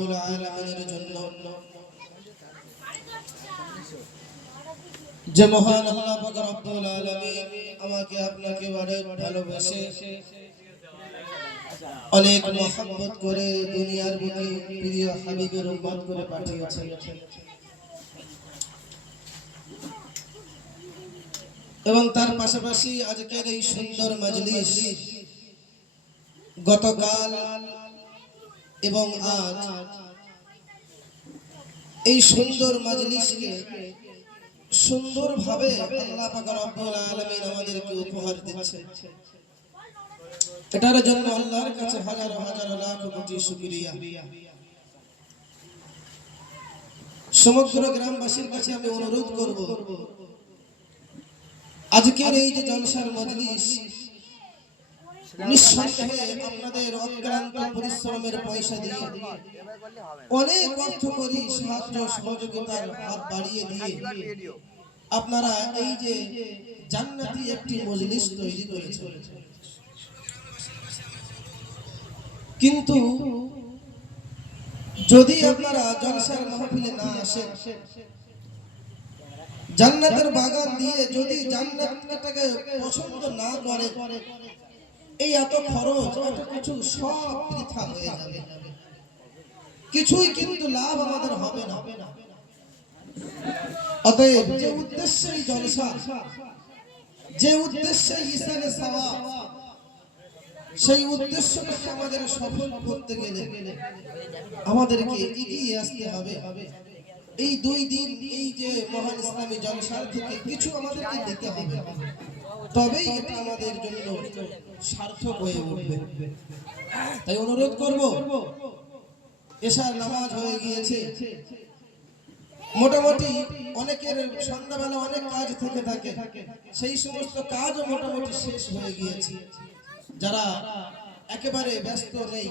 রব্বুল আলামিনের জন্য যে মহান আল্লাহ পাক রব্বুল আলামিন আমাকে আপনাকে অনেক ভালোবেসে অনেক মহব্বত করে দুনিয়ার বুকে প্রিয় হাবিবের উম্মত করে পাঠিয়েছেন। এবং তার পাশাপাশি আজকের এই সুন্দর মজলিস গতকাল এবং আজ এই সুন্দর মজলিসকে সুন্দরভাবে আল্লাহ পাক রব্বুল আলামিন আমাদেরকে উপহার দিচ্ছেন। এটার জন্য আল্লাহর কাছে হাজার হাজার লাখ কোটি শুকরিয়া। সমগ্র গ্রামবাসীর কাছে আমি অনুরোধ করব, আজকের এই যে জলসার মজলিস নিঃসন্দেহে আপনাদের অক্লান্ত পরিশ্রমের পয়সা দিয়ে অনেক অর্থ করি সাহায্য সহযোগিতার হাত বাড়িয়ে দিয়ে আপনারা এই যে জান্নাতি একটি মজলিস তৈরি করেছেন। কিন্তু যদি আপনারা জলসার মাহফিলে না আসেন, জান্নাতের বাগান দিয়ে যদি জান্নাতটাকে পছন্দ না করে, এই এত খরচ এত কিছু সব বৃথা হয়ে যাবে, কিছুই কিন্তু লাভ আমাদের হবে না। অতএব যে উদ্দেশ্যে এই জলসা, যে উদ্দেশ্যে ইসানে সওয়াব, সেই উদ্দেশ্যটাকে আমাদের সফল করতে গেলে আমাদেরকে এগিয়ে আসতে হবে। এই 2 দিন এই যে মহান ইসলামী জলসার থেকে কিছু আমাদেরকে দিতে হবে, তবেই এটা আমাদের জন্য সার্থক হয়ে উঠবে। তাই অনুরোধ করব, এশার নামাজ হয়ে গিয়েছে, মোটামুটি অনেকের সন্ধ্যাবেলা অনেক কাজ থেকে থাকে, সেই সমস্ত কাজও মোটামুটি শেষ হয়ে গিয়েছে। যারা একেবারে ব্যস্ত নেই,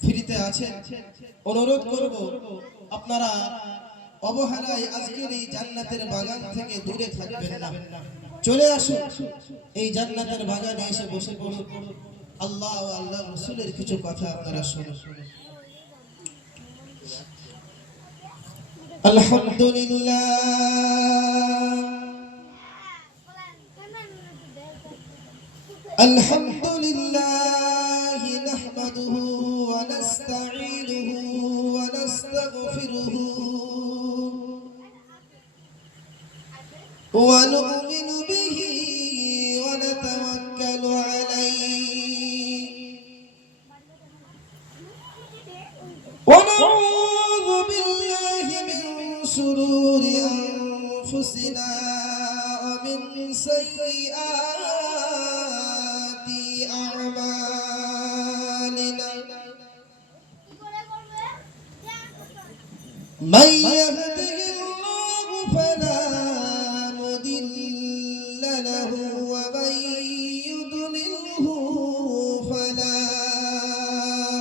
ফ্রিতে আছেন, অনুরোধ করব আপনারা অবহেলায় আজকের এই জান্নাতের বাগান থেকে দূরে থাকবেন না, চলে আসুন এই জান্নাতের বাগানে এসে বসে পড়ুন, আল্লাহ ও আল্লাহর রাসূলের কিছু কথা আপনারা শুনুন। আলহামদুলিল্লাহ আলহামদুলিল্লাহি নাহমাদুহু ওয়া নাস্তাঈনুহু ওয়া নাস্তাগফিরুহু ওয়া নু'মিনু বিহি ওয়া নাতাওয়াক্কালু আলাইহি ওয়া নাউযু বিল্লাহি মিন শুরুরি আনফুসিনা ওয়া মিন সাইয়্যাতি আ'মালিনা মান ইয়াহদিহিল্লাহু ফালা মুদিল্লা লাহু ওয়া মান ইউদ্লিলহু ফালা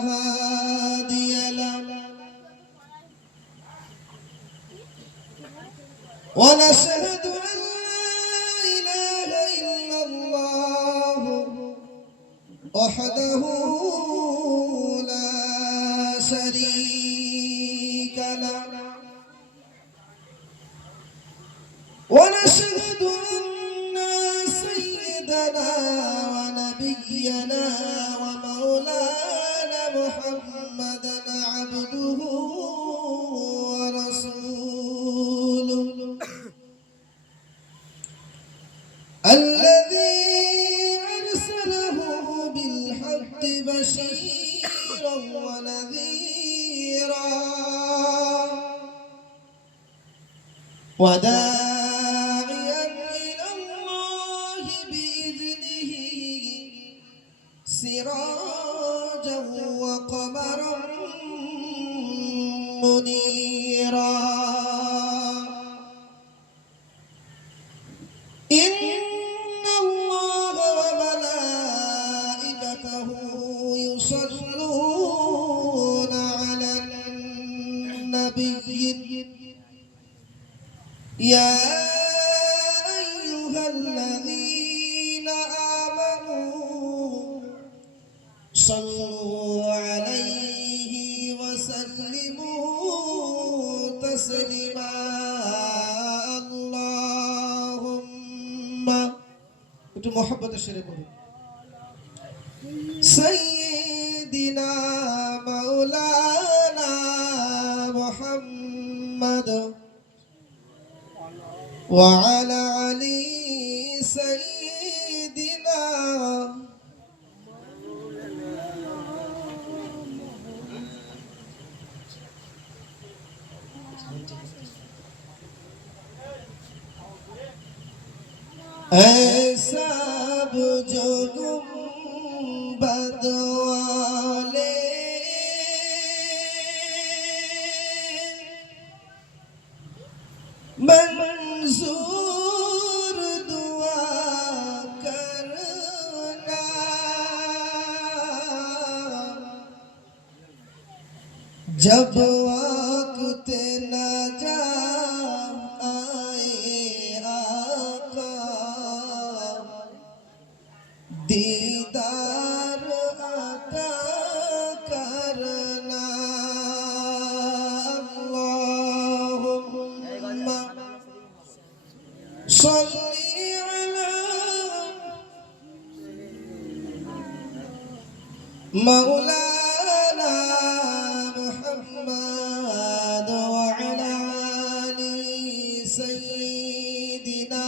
হাদিয়া লাহু ওয়া নাশহাদু আন লা ইলাহা ইল্লাল্লাহু ওয়াহদাহু লা শারীকা লাহু ونشهد أن سيدنا ونبينا ومولانا محمدا عبده ورسوله الذي أرسله بالحق بشيرا ونذيرا وداعيا إلى الله بإذنه سراجا وقمرا منيرا إن الله وملائكته يصلون على النبي يا أيها الذين آمنوا صلوا عليه وسلموا وسلموا تسليما اللهم একটু মহব্বতের সাথে বলুন سيدنا مولانا محمد وعلى علي سيدنا ऐसा जो गुंबद वाले मंजूर दुआ करना जब वक्त नजा दीदार अता करना अल्लाहुम्मा सल्ली अला मौलाना मुहम्मद व अला आलि सय्यिदिना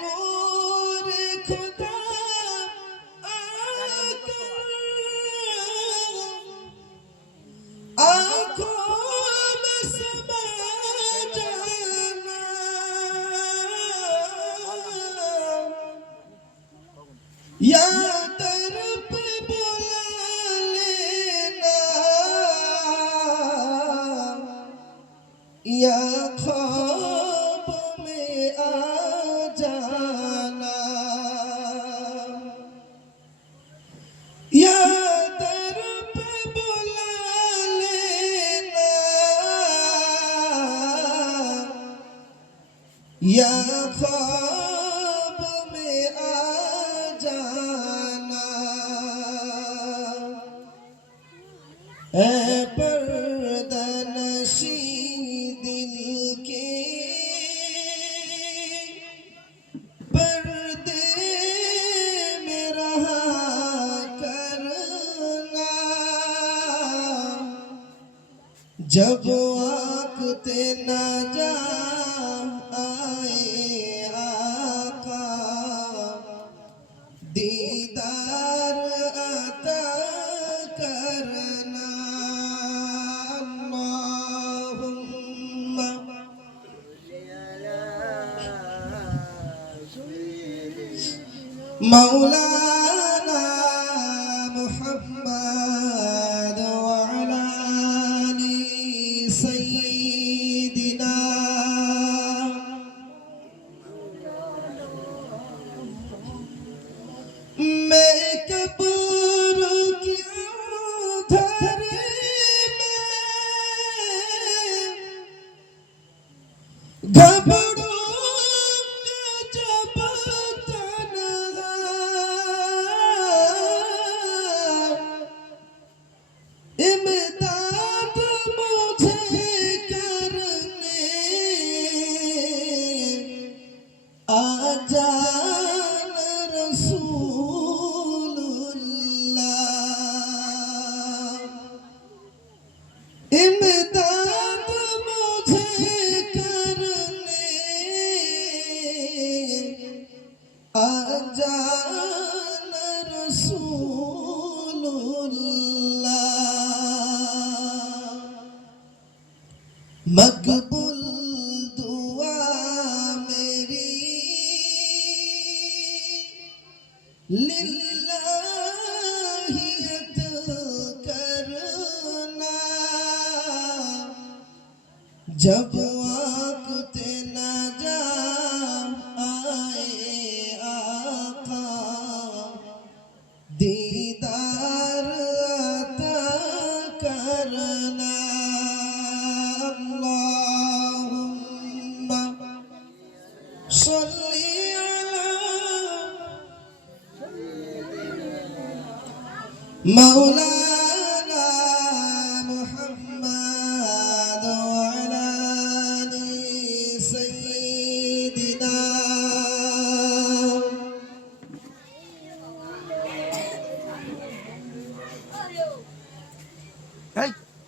नूर खुदा आँखों में समा जाना या दर पे बुला लेना या ख्वाब में आ जाना या दर पे बुला लेना या ख्वाब में आ जाना ऐ पर्दनशी दिल के पर्दे में रहा करना जब वक्त नजा आए आका दीदार अता करना अल्लाहुम्मा मौलाना मुहम्मद व अला आलि सय्यिदिना मैं कब्र की धरे में घबराऊंगा जब तन्हा इमदाद मुझे करने आ जाना रसूलुल्लाह इमदाद मुझे करने आ जाना रसूलुल्लाह मकबूल दुआ मेरी लिल्लाहियत करना जब वक्त नजा आए आका दीदार अता करना अल्लाहुम्मा सल्ली अला মাওলানা মুহাম্মদ ওয়া আলা আলি সাইয়্যিদিনা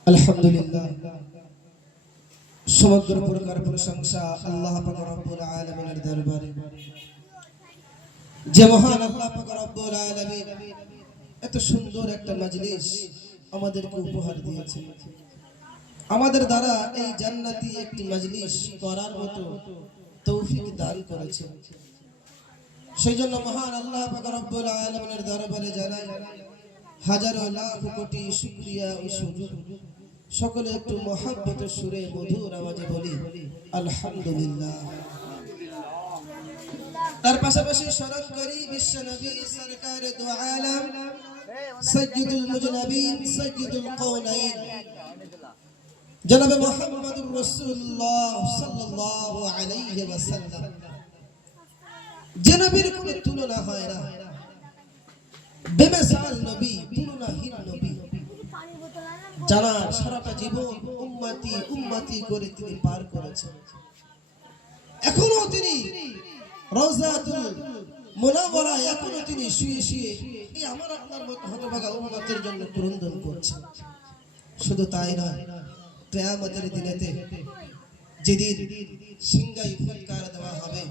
আলহামদুলিল্লাহ। সমগ্র প্রকার প্রশংসা আল্লাহ পাক রব্বুল আলামিনের দরবারে, যে মহান আল্লাহ পাক রব্বুল আলামিন এত সুন্দর একটা মজলিস আমাদেরকে উপহার দিয়েছে। আমাদের দ্বারা এই জান্নাতি একটি মজলিস করার মতো তৌফিক দান করেছে। সেই জন্য মহান আল্লাহ পাক রব্বুল আলামিনের দরবারে জানাই হাজারো লাখ কোটি শুকরিয়া ও সুজুদ। সকলে একটু মহব্বতের সুরে মধুর আওয়াজে বলি আলহামদুলিল্লাহ। তার পাশাপাশি স্মরণ করি বিশ্ব নবী সরকার দু আলম সাইয়্যিদুল মুজনাবিন সাইয়্যিদুল কওনাইন জনাবে মুহাম্মদুর রাসূলুল্লাহ সাল্লাল্লাহু আলাইহি ওয়াসাল্লাম, যে নবীর কোনো তুলনা হয় না, বেমিসাল নবী, তুলনাহীন নবী, যারা সারাটা জীবন উম্মতি উম্মতি করে তিনি পার করেছেন। এখনো তিনি রওজাতুল মুনাওয়ারা, এখনো তিনি শুয়ে শুয়ে এই আমার আপনার মত হতভাগা উম্মতের জন্য ক্রন্দন করছেন। শুধু তাই নয়, কিয়ামতের দিনেতে যেদিন সিংহাই ফুৎকার দেওয়া হবে,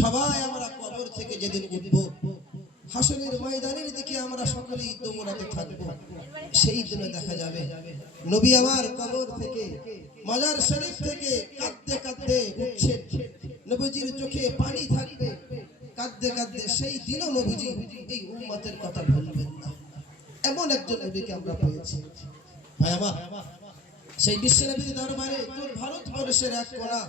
সবাই আমরা কবর থেকে যেদিন উঠব, হাসরের ময়দানের দিকে আমরা সকলেই দৌড়াতে থাকব। সেই দিনে দেখা যাবে নবী আমার কবর থেকে, মাজার শরীফ থেকে কাঁদতে কাঁদতে উঠছেন, নবীজির চোখে পানি থাকবে, কাঁদতে কাঁদতে। সেই দিনও নবীজি এই উম্মতের কথা ভুলবেন না। এমন একজন নবীকে আমরা পেয়েছি। ভাই আমার, সেই বিশ্ব নবীর দরবারে তোর ভারতবর্ষের এক কোণা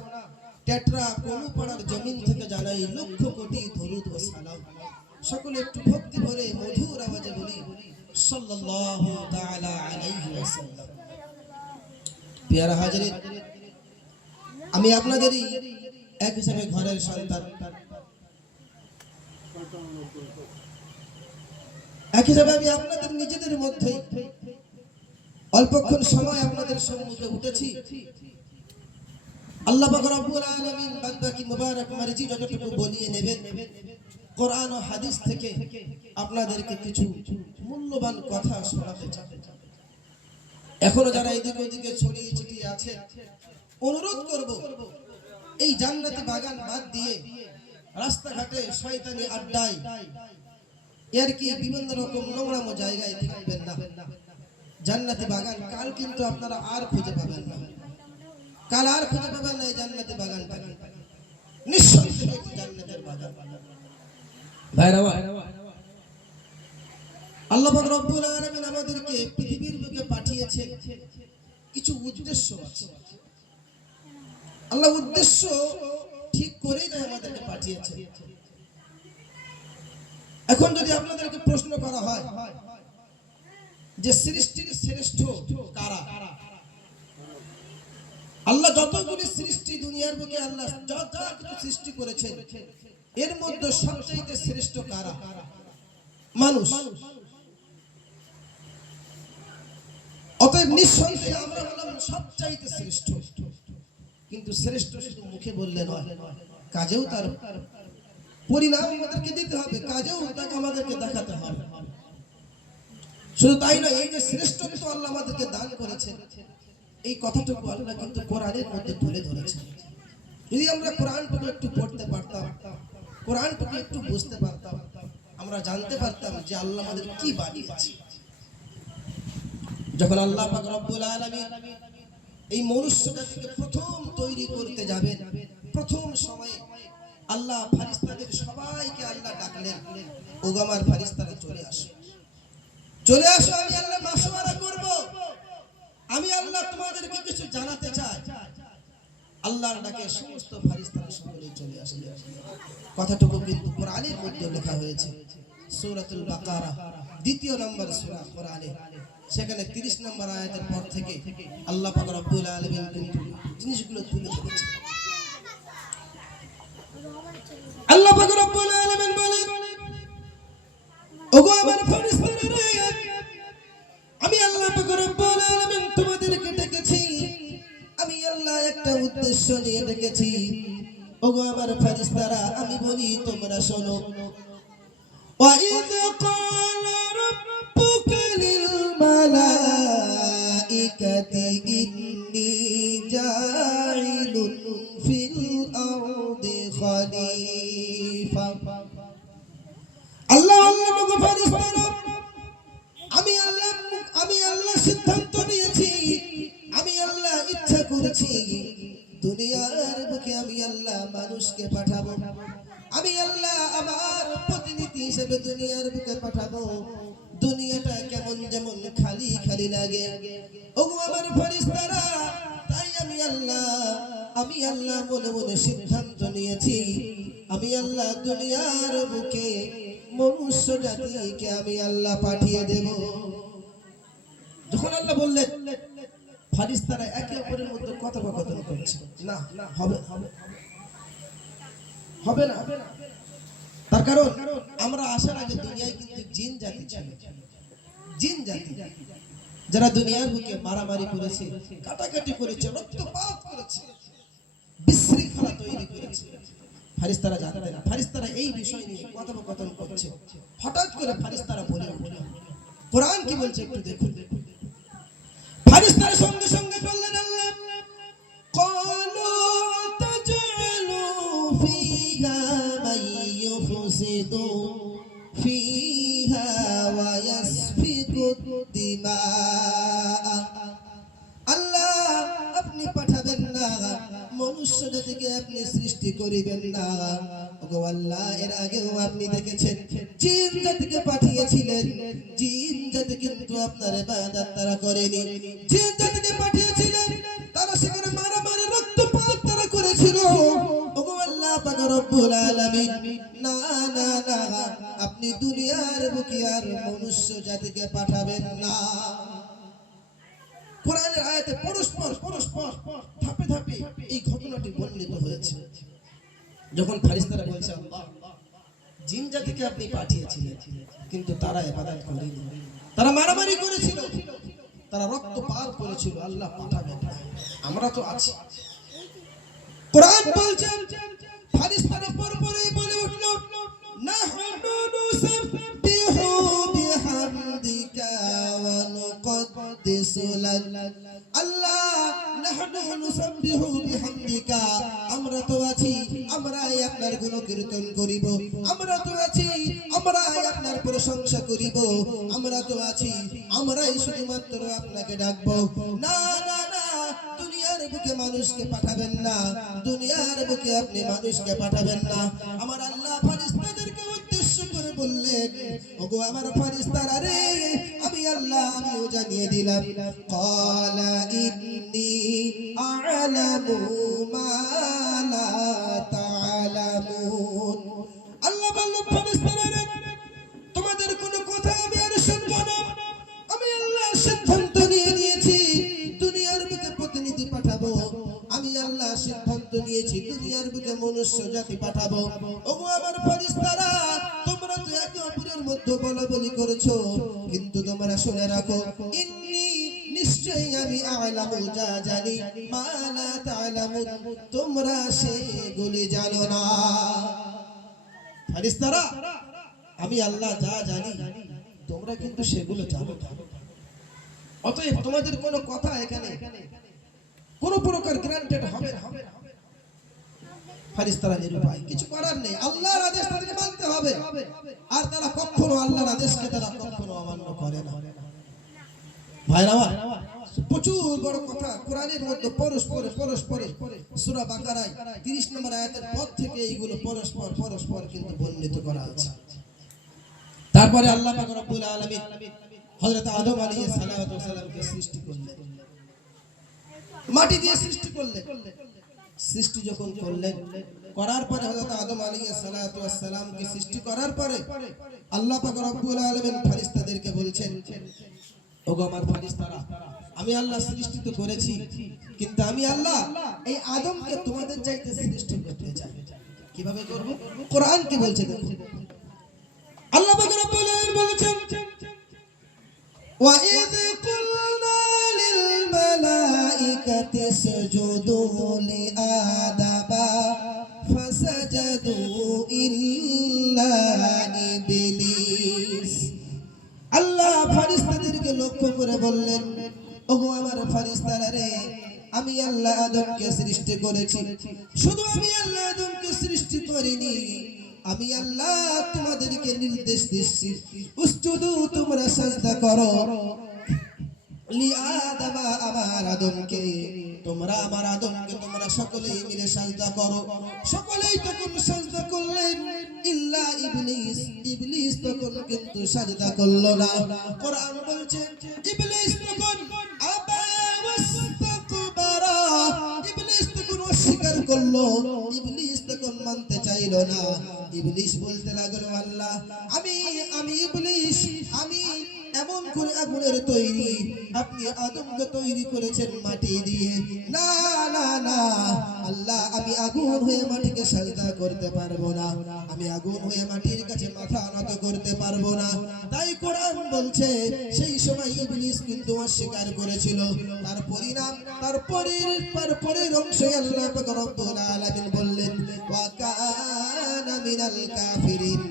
টেটরা কোনুপাড়ার জমিন থেকে জানাই লক্ষ কোটি দরুদ ও সালাম। সকলে একটু ভক্তি ভরে মধুর আওয়াজে বলি সাল্লাল্লাহু তাআলা আলাইহি ওয়াসাল্লাম। প্রিয় হাজিরিন, আমি আপনাদেরই এক হিসাবে ঘরের সন্তান, এক হিসাবে আমি আপনাদের নিজেদের মধ্যে অল্পক্ষণ সময় আপনাদের সম্মুখে উঠেছি। আল্লাহ পাক রব্বুল আলামিন বাদবাকি মুবারক মার্জি যতটুকু বলিয়ে নেবেন, কোরআন ও হাদিস থেকে আপনাদেরকে কিছু মূল্যবান কথা শোনাতে চাই। এখনো যারা এদিকে ওদিকে ছড়িয়ে ছিটিয়ে আছে, অনুরোধ করব এই জান্নাতি বাগান বাদ দিয়ে রাস্তাঘাটে শয়তানি আড্ডায় এর কি বিভিন্ন রকম নোংরাম জায়গায় থাকবেন না। জান্নাতি বাগান কাল কিন্তু আপনারা আর খুঁজে পাবেন না, কাল আর খুঁজে পাবেন না এই জান্নাতি বাগানটা। নিঃসন্দেহে একটি জান্নাতের বাগান। ভাইরা, আল্লাহ পাক রব্বুল আলামিন আমাদেরকে পৃথিবীর বুকে পাঠিয়েছেন, কিছু উদ্দেশ্য আছে। আল্লাহ উদ্দেশ্য ঠিক করেই তাই আমাদেরকে পাঠিয়েছেন। এখন যদি আপনাদেরকে প্রশ্ন করা হয় যে সৃষ্টির শ্রেষ্ঠ কারা, আল্লাহ যতগুলি সৃষ্টি দুনিয়ার বুকে আল্লাহ যত কিছু সৃষ্টি করেছেন, এর মধ্যে সবচেয়ে শ্রেষ্ঠ কারা? মানুষ। অতএব নিঃসন্দেহে আমরা হলাম সবচাইতে শ্রেষ্ঠ। কিন্তু শ্রেষ্ঠ শুধু মুখে বললে নয়, কাজেও তার পরিণাম আমাদেরকে দিতে হবে, কাজেও তাকে আমাদেরকে দেখাতে হবে। শুধু তাই নয়, এই যে শ্রেষ্ঠত্ব আল্লাহ আমাদেরকে দান করেছেন, এই কথাটুকু আল্লাহ কিন্তু কোরআনের মধ্যে তুলে ধরেছেন। যদি আমরা কোরআনটুকু একটু পড়তে পারতাম, কোরআনটুকু একটু বুঝতে পারতাম, আমরা জানতে পারতাম যে আল্লাহ আমাদের কি বানিয়েছে। যখন আল্লাহ পাক রব্বুল আলামিন এই মনুষ্যটাকে প্রথম তৈরি করতে যাবেন, প্রথম সময়ে আল্লাহ ফেরেশতাদের সবাইকে আল্লাহ ডাকলেন, ওগো আমার ফেরেশতারা চলে আসো, চলে আসো, আমি আল্লাহ মাশওয়ারা করব, আমি আল্লাহ তোমাদেরকে কিছু জানাতে চাই। আল্লাহর ডাকে সমস্ত ফেরেশতারা সকলে চলে আসলেন। কথাটুকু কিন্তু কোরআনের মধ্যে লেখা হয়েছে, সূরাতুল বাকারা 2 নম্বর সূরা কোরআনে, সেখানে 30 নম্বর আয়াতের পর থেকে আল্লাহ পাক রব্বুল আলামিন কিন্তু জিনিসগুলো তুলে ধরেছেন। আল্লাহ পাক রব্বুল আলামিন বলেন, ওগো আমার ফেরেশতারা আমি আল্লাহ পাক রব্বুল আলামিন তোমাদেরকে ডেকেছি, আমি আল্লাহ একটা উদ্দেশ্য নিয়ে ডেকেছি। ওগো আমার ফেরেশতারা, আমি বলি তোমরা শোনো। وَإِذْ قَالَ رَبُّكَ لِلْمَلَائِكَةِ إِنِّي جَاعِلٌ فِي الْأَرْضِ خَلِيفَةً। আল্লাহ নবী ফেরেশতারা, আমি আল্লাহ সিদ্ধান্ত নিয়েছি, আমি আল্লাহ ইচ্ছা করেছি দুনিয়ার বুকে আমি আল্লাহ মানুষকে পাঠাবো। আমি আল্লাহ আমার প্রতিনিধি হিসেবে দুনিয়ার বুকে পাঠাবো। দুনিয়াটা কেমন যেমন খালি খালি লাগে ওগো আমার ফেরেশতারা, তাই আমি আল্লাহ মনে মনে সিদ্ধান্ত নিয়েছি, আমি আল্লাহ দুনিয়ার বুকে মনুষ্য জাতিকে আমি আল্লাহ পাঠিয়ে দেব। যখন আল্লাহ বললেন, ফেরেশতারা একে অপরের মধ্যে কথোপকথন করছে, না হবে হবে না। তার কারণ আমরা আসার আগে দুনিয়ায় কিন্তু জিন জাতি ছিল, জিন জাতি যারা দুনিয়ার বুকে মারামারি করেছে, কাটাকাটি করেছে, রক্তপাত করেছে, বিশৃঙ্খলা তৈরি করেছে। ফেরেশতারা জানতে না, ফেরেশতারা এই বিষয় নিয়ে কথোপকথন করছে। হঠাৎ করে ফেরেশতারা বলে উঠল, কোরআন কি বলছে একটু দেখুন। ফেরেশতারা সঙ্গে সঙ্গে বললেন, আল্লাহ ক্বালু তাজআলু ফিহা মান ইউফসিদু ফিহা ওয়া ইয়াসফিকু দিমা। আল্লাহ আপনি পাঠাবেন না, মনুষ্য জাতিকে আপনি সৃষ্টি করিবেন না। ওগো আল্লাহ, এর আগেও আপনি দেখেছেন জিন জাতিকে পাঠিয়েছিলেন, জিন জাতি কিন্তু আপনার ইবাদত তারা করেনি। জিন জাতিকে পাঠিয়েছিলেন, তারা সেখানে মারামারি রক্তপাত তারা করেছিল। ওগো আল্লাহ পাক রব্বুল আলামিন, না না না, আপনি দুনিয়ার বুকে আর মনুষ্য জাতিকে পাঠাবেন না। কোরআনের আয়াতে পরস্পর ধাপে ধাপে এই ঘটনাটি বর্ণিত হয়েছে। যখন ফেরেশতারা বলছে, আল্লাহ জিন জাতিকে আপনি পাঠিয়েছিলেন, কিন্তু তারা ইবাদত করেনি, তারা মারামারি করেছিল, তারা রক্তপাত করেছিল, আল্লাহ পাঠাবেন না, আমরা তো আছি। কোরআন বলছে, ফেরেশতারা পরপরই বলে উঠল, নাহনু নুসাব্বিহু বিহামদিকা ওয়া নুকদ্দিসু লাক। আল্লাহ নাহনু নুসাব্বিহু বিহামদিকা, আমরা তো আছি, আমরাই আপনার গুণকীর্তন করিব, আমরা তো আছি, আমরাই আপনার প্রশংসা করিব, আমরা তো আছি, আমরাই শুধুমাত্র আপনাকে ডাকবো। না না না, দুনিয়ার বুকে মানুষকে পাঠাবেন না, দুনিয়ার বুকে আপনি মানুষকে পাঠাবেন না। আমার আল্লাহ ফেরেশতাদেরকে উদ্দেশ্য করে বললেন, ওগো আমার ফেরেশতারা রে, আমি আল্লাহ আমিও জানিয়ে দিলাম, ক্বালা ইন্নী আ'লামু মা লা তা'লামুন। আল্লাহ বললেন, ফেরেশতারা রে, তোমাদের কোনো কথা আমি আর শুনবো না। আমি আল্লাহ সিদ্ধান্ত নিয়ে নিয়েছি দুনিয়ার বুকে প্রতিনিধি পাঠাবো, আমি আল্লাহ সিদ্ধান্ত নিয়েছি দুনিয়ার বুকে মনুষ্য জাতি পাঠাবো। ওগো আমার ফেরেশতারা, তোমরা তো একে অপরের মধ্যে বলাবলি করেছো, কিন্তু তোমরা শুনে রাখো, ইন্নী নিশ্চয়ই আমি আ'লামু যা জানি, মা লা তা'লামুন তোমরা সেগুলি জানো না। ফেরেশতারা, আমি আল্লাহ যা জানি তোমরা কিন্তু সেগুলো জানো না। অতএব তোমাদের কোনো কথা এখানে কোনো প্রকার গ্রান্টেড হবে না। ফেরেশতারা নিরুপায়, কিছু করার নেই, আল্লাহর আদেশ তাদেরকে মানতে হবে। আর তারা কখনো আল্লাহর আদেশকে তারা কখনো অমান্য করে না। ভাইরা আমার, প্রচুর বড় কথা কোরআনের মধ্যে পরস্পরে সূরা বাকারায় 30 নম্বর আয়াতের পর থেকে এইগুলো পরস্পর কিন্তু বর্ণিত করা আছে। তারপরে আল্লাহ পাক রব্বুল আলামিন হযরত আদম আলাইহিস সালাতু ওয়াস সালামকে সৃষ্টি করলেন, মাটি দিয়ে সৃষ্টি করলেন। সৃষ্টি যখন করলেন, করার পরে হযরত আদম আলাইহিস সালাতু ওয়াস সালামকে সৃষ্টি করার পরে আল্লাহ পাক রব্বুল আলামিন ফেরেশতাদেরকে বলছেন, ওগো আমার ফেরেশতারা, আমি আল্লাহ সৃষ্টি তো করেছি, কিন্তু আমি আল্লাহ এই আদমকে তোমাদের চাইতে সৃষ্টি করতে চাই। কিভাবে করব? কোরআন কি বলছে দেখো। আল্লাহ পাক রব্বুল আলামিন বলেছেন, ওয়া ইয উসজুদু লিআদাবা ফাসাজাদু ইল্লা ইবলিস। আল্লাহ ফেরেশতাদেরকে লক্ষ্য করে বললেন, ওগো আমার ফেরেশতারা রে, আমি আল্লাহ আদমকে সৃষ্টি করেছি, শুধু আমি আল্লাহ আদমকে সৃষ্টি করিনি, আমি আল্লাহ তোমাদেরকে নির্দেশ দিচ্ছি, উসজুদু, তোমরা সাজদা করো, লিআদামা, আমার আদমকে, তোমরা আমার আদমকে তোমরা সকলেই মিলে সাজদা করো। সকলেই তখন সাজদা করলেন, ইল্লা ইবলিস, ইবলিস তখন কিন্তু সাজদা করলো না। কোরআন বলছে ইবলিস তখন আবা ওয়াস্তাকবারা, ইবলিস তখন অস্বীকার করলো, ইবলিস তখন মানতে চাইলো না। ইবলিস বলতে লাগলো, আল্লাহ আমি ইবলিস, আমি এমন করে আগুনের তৈরি, আপনি আদমকে তৈরি করেছেন মাটি দিয়ে, না না না আল্লাহ, আমি আগুন হয়ে মাটিকে সাজদা করতে পারবো না, আমি আগুন হয়ে মাটির কাছে মাথা নত করতে পারবো না। তাই কোরআন বলছে সেই সময় ইবলিস কিন্তু অস্বীকার করেছিল, তার পরিণাম, তার পরের অংশে আল্লাহ পাক রব্বুল আলামিন বললেন, ওয়া কানা মিনাল কাফিরিন।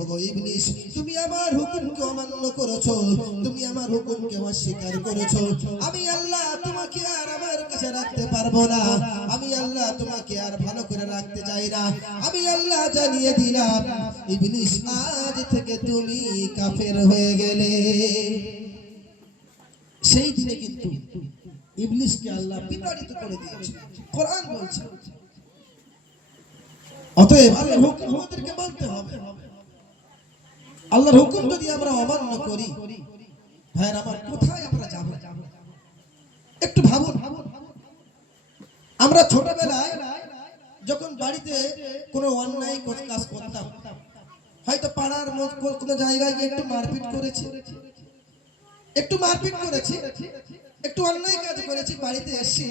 ওগো ইবলিস, তুমি আমার হুকুমকে অমান্য করেছো, তুমি আমার হুকুমকে অস্বীকার করেছো, আমি আল্লাহ তোমাকে আর আমার কাছে রাখতে পারবো না, আমি আল্লাহ তোমাকে আর ভালো করে রাখতে চাই না, আমি আল্লাহ জানিয়ে দিলাম, ইবলিস আজ থেকে তুমি কাফের হয়ে গেলে। সেই দিনে কিন্তু ইবলিসকে আল্লাহ বিতাড়িত করে দিয়েছে, কোরআন বলছে। অতএব আল্লাহর হুকুম আমাদেরকে মানতে হবে। আল্লাহর হুকুম যদি আমরা অমান্য করি, ভাইরা আমার, কোথায় আমরা যাব? একটু ভাবুন। আমরা ছোটবেলায় যখন বাড়িতে কোনো অন্যায় কাজ করতাম, হয়তো পাড়ার কোনো জায়গায় গিয়ে একটু মারপিট করেছি, একটু অন্যায় কাজ করেছি, বাড়িতে এসে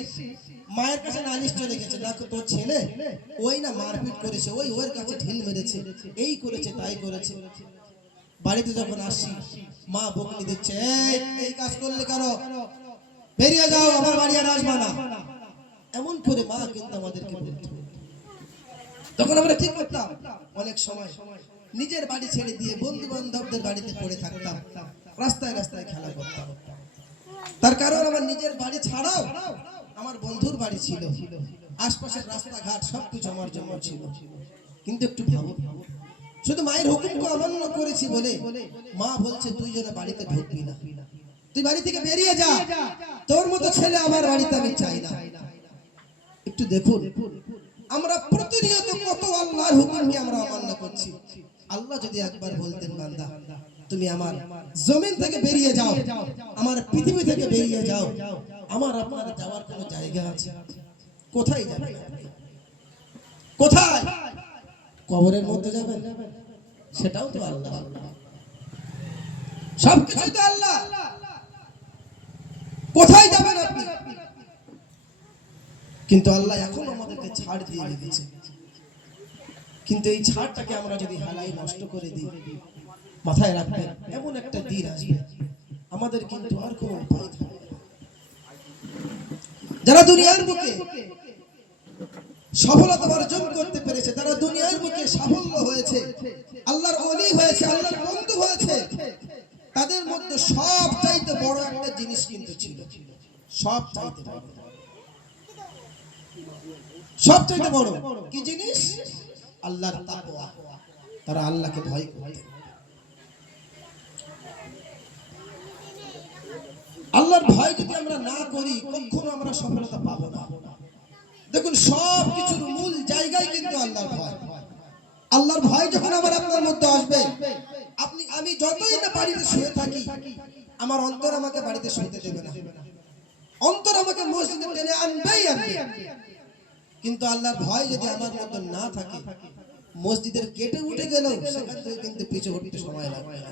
মায়ের কাছে নালিশ চলে গেছে, দেখো তোর ছেলে ওই না মারপিট করেছে, ওর কাছে ঢিল মেরেছে, এই করেছে তাই করেছে। বাড়িতে যখন আসি মা বকুনি দিচ্ছে, এই কাজ করলে কেন, বেরিয়ে যাও, আমার বাড়ি আর আসবা না, এমন করে মা কিন্তু আমাদেরকে বলতো। তখন আমরা কি করতাম? অনেক সময় নিজের বাড়ি ছেড়ে দিয়ে বন্ধু বান্ধবদের বাড়িতে পড়ে থাকতাম, রাস্তায় রাস্তায় খেলা করতাম। তার কারণ আমার নিজের বাড়ি ছাড়াও আমার বন্ধুর বাড়ি ছিল, আশপাশের রাস্তাঘাট সবকিছু আমার জন্য ছিল। কিন্তু একটু ভাবো, শুধু মায়ের হুকুমকে অমান্য করেছি বলে মা বলছে তুই যেন বাড়িতে ঢুকবি না, তুই বাড়ি থেকে বেরিয়ে যা, তোর মতো ছেলে আমার বাড়িতে আমি চাই না। একটু দেখুন, আমরা প্রতিনিয়ত কত আল্লাহর হুকুমকে আমরা অমান্য করছি। আল্লাহ যদি একবার বলতেন, বান্দা তুমি আমার জমিন থেকে বেরিয়ে যাও, আমার পৃথিবী থেকে বেরিয়ে যাও, আমার আপনার যাওয়ার কোনো জায়গা আছে? কোথায় যাবেন? কোথায়? কবরের মধ্যে যাবেন? সেটাও তো আল্লাহ, সবকিছু তো আল্লাহ, কোথায় যাবেন আপনি? কিন্তু আল্লাহ এখন আমাদেরকে ছাড় দিয়ে রেখেছে, কিন্তু এই ছাড়টাকে আমরা যদি হালাই নষ্ট করে দিই, মাথায় রাখবেন এমন একটা দিন আসবে আমাদের কিন্তু আর কোনো উপায় থাকবে না। যারা দুনিয়ার বুকে সফলতা অর্জন করতে পেরেছে, তারা দুনিয়ার বুকে সাফল্য হয়েছে, আল্লাহর ওলি হয়েছে, আল্লাহর বন্ধু হয়েছে, তাদের মধ্যে সব চাইতে বড় একটা জিনিস কিন্তু ছিল, সব চাইতে বড় কি জিনিস? আল্লাহর তাকওয়া। তারা আল্লাহকে ভয় করতেন। আল্লাহর ভয় যদি আমরা না করি, কখনো আমরা সফলতা পাবো না। দেখুন, সব কিছুর মূল জায়গায় কিন্তু আল্লাহর ভয়। আল্লাহর ভয় যখন আমার আপনার মধ্যে আসবে, আমি যতই না বাড়িতে শুয়ে থাকি, আমার অন্তর আমাকে বাড়িতে শুতে দেবে না, অন্তর আমাকে মসজিদে টেনে আনবেই আনবে। কিন্তু আল্লাহর ভয় যদি আমার মধ্যে না থাকে, মসজিদের গেটে উঠে গেলেও সেখান থেকে কিন্তু পিছু হটতে সময় লাগবে না।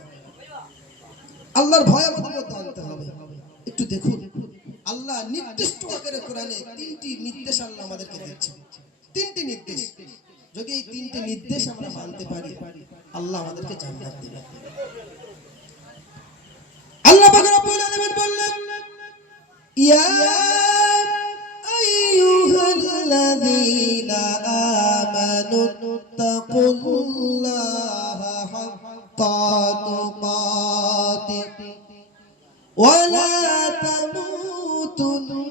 আল্লাহর ভয় আমাদের মধ্যে আনতে হবে। একটু দেখুন, আল্লাহ নির্দিষ্ট আকারে কোরআনে 3টি নির্দেশ আল্লাহ আমাদেরকে দিচ্ছেন, 3টি নির্দেশ। যদি এই 3টি নির্দেশ আমরা মানতে পারি, আল্লাহ আমাদেরকে জান্নাত দিবেন। আল্লাহ পাক রব্বুল আলামিন বললেন, ইয়া আইয়ুহা আইয়ুহাল্লাযীনা আমানু তাকুল্লাহা হাক্কা তুকাতিহি ওয়া লা তামুতুন্না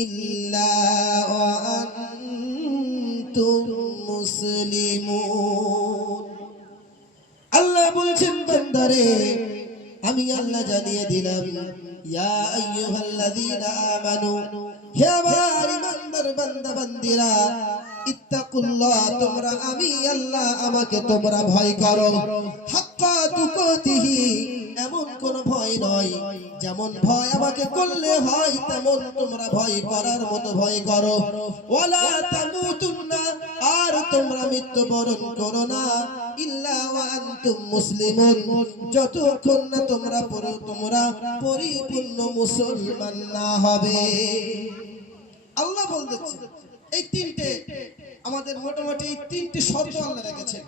ইল্লা ওয়া আনতুম মুসলিমুন। আল্লাহ বলছেন বান্দারে আমি আল্লাহ জানিয়ে দিলাম, ইয়া আইয়ুহাল্লাযীনা আমানু, হে আমার ঈমানদার বান্দা বান্দিরা, ইত্তাকুল্লাহ, তোমরা আমি আল্লাহ আমাকে তোমরা ভয় করো, হাক্কা তুকাতিহি, এমন কোন ভয় নয় যেমন ভয় আমাকে করলে হয় তেমন তোমরা ভয় করার মতো ভয় করো। ওয়ালা তামুতুন্না, আর তোমরা মৃত্যুবরণ করো না, ইল্লা ওয়া আনতুম মুসলিমুন, যতক্ষণ না তোমরা পরিপূর্ণ মুসলমান না হবে। আল্লাহ বলতেছে এই তিনটে আমাদের মোটামুটি এই তিনটে শর্ত আল্লাহ রেখেছেন।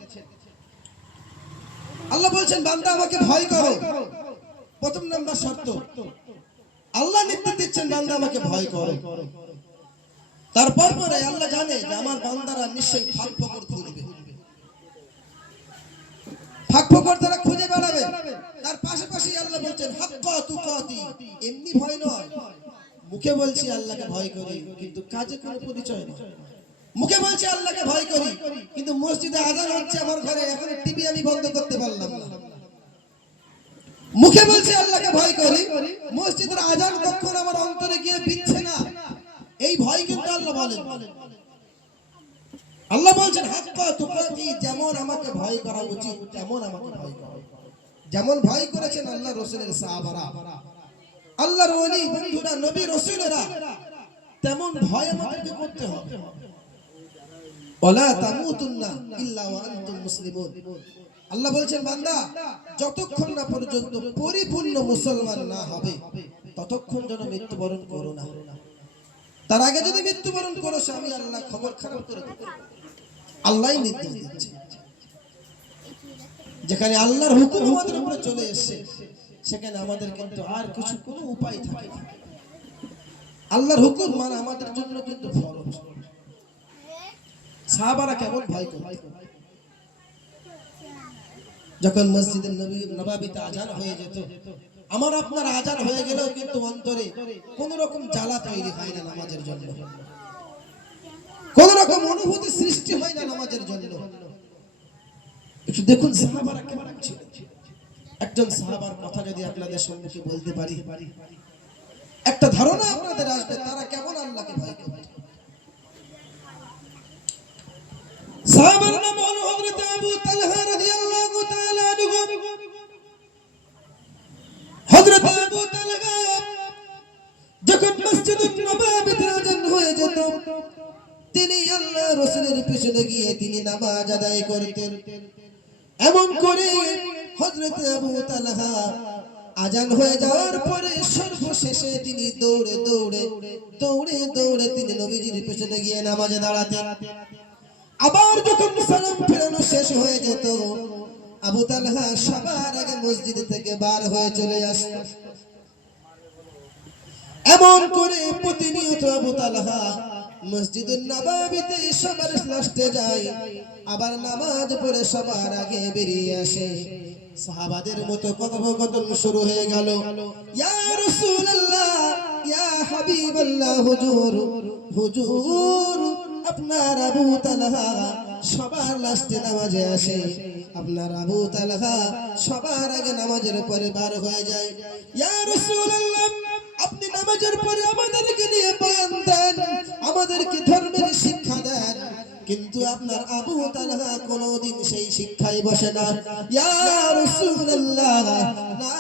আল্লাহ বলছেন বান্দা আমাকে ভয় করো, প্রথম নাম্বার শর্ত। আল্লাহ নির্দেশ দিচ্ছেন বান্দা আমাকে ভয় করো। তারপর পরে আল্লাহ জানে যে আমার বান্দারা নিশ্চয়ই ফাঁক ফোকর খুঁজবে, ফাঁক ফোকর তারা খুঁজে বেড়াবে। তার পাশাপাশি আল্লাহ বলছেন হাক্কা তুকাতি, এমনি ভয় নয়, মুখে বলছি আল্লাহকে ভয় করি কিন্তু কাজে কোনো পরিচয় নেই। মুখে বলছি আল্লাহকে ভয় করি কিন্তু মসজিদে আযান হচ্ছে আমার ঘরে, এখন টিভি আমি বন্ধ করতে পারলাম না। মুখে বলছি আল্লাহকে ভয় করি, মসজিদের আযান কখন আমার অন্তরে গিয়ে বিচ্ছে না, এই ভয় কিন্তু আল্লাহ বলেন। আল্লাহ বলছেন হাক্কা তুকাতি, যেমন আমাকে ভয় করা উচিত তেমন আমাকে ভয় করো। যেমন ভয় করেছেন আল্লাহ রাসূলের সাহাবারা, আল্লাহর ওলি বন্ধুরা, নবী রাসূলেরা, তেমন ভয় আমাদেরকে করতে হবে। ওয়ালা তামুতুন্না ইল্লা ওয়া আনতুম মুসলিমুন। আল্লাহ বলছেন বান্দা যতক্ষণ না পর্যন্ত পরিপূর্ণ মুসলমান না হবে ততক্ষণ যেন মৃত্যুবরণ করো না। তার আগে যদি মৃত্যুবরণ করো আমি আল্লাহ খবর খারাপ করে দেব। আল্লাহই নির্দেশ দিচ্ছে। যেখানে আল্লাহর হুকুম আমাদের উপরে চলে এসেছে সেখানে আমাদের কিন্তু আর কিছু কোনো উপায় থাকে না। আল্লাহর হুকুম মানা আমাদের জন্য কিন্তু ফরজ। সাহাবারা কেমন ভয় করত, যখন মসজিদের নববীতে আযান হয়ে যেত, আমার আপনার আযান হয়ে গেলেও কিন্তু অন্তরে কোন রকম জ্বালা তৈরি হয় না নামাজের জন্য, কোন রকম অনুভূতি সৃষ্টি হয় না নামাজের জন্য। একটু দেখুন সাহাবারা কেমন ছিল। একজন সাহাবার কথা যদি আপনাদের সম্মুখে বলতে পারি, একটা ধারণা আপনাদের আসবে তারা কেমন আল্লাহকে ভয় করত। সাহাবার নাম হলো হযরত আবু তালহা রাদিয়াল্লাহু তাআলা আনহু। হযরত আবু তালহা যখন মসজিদুন নববীতে আযান হয়ে যেত তিনি আল্লাহ রাসূলের পিছনে গিয়ে তিনি নামাজ আদায় করতেন। এমন করে হযরত আবু তালহা আযান হয়ে যাওয়ার পরে সর্বশেষে তিনি দৌড়ে তিনি নবীজির পিছনে গিয়ে নামাজে দাঁড়াতেন। আবার যখন সালাম ফেরানো শেষ হয়ে যেত আবু তালহা সবার আগে মসজিদ থেকে বার হয়ে চলে আসতো। এমন করে প্রতিনিয়ত আবু তালহা মসজিদুন নববীতে সবার লাস্টে যায়, আবার নামাজ পড়ে সবার আগে বেরিয়ে আসে। সাহাবাদের মতো কথোপকথন শুরু হয়ে গেল, ইয়া রাসূলুল্লাহ, ইয়া হাবিবাল্লাহ, হুজুর হুজুর আপনার আবু তালহা সবার লাস্টে নামাজে আসে, আপনার আবু তালহা সবার আগে নামাজের পরে বার হয়ে যায়। ইয়া রাসূলুল্লাহ, আপনি নামাজের পরে আমাদেরকে নিয়ে বয়ান দেন, আমাদেরকে ধর্মের শিক্ষা দেন, কিন্তু আপনার আবু তালহা কোনদিন সেই শিক্ষায় বসে না। ইয়া রাসূলুল্লাহ, না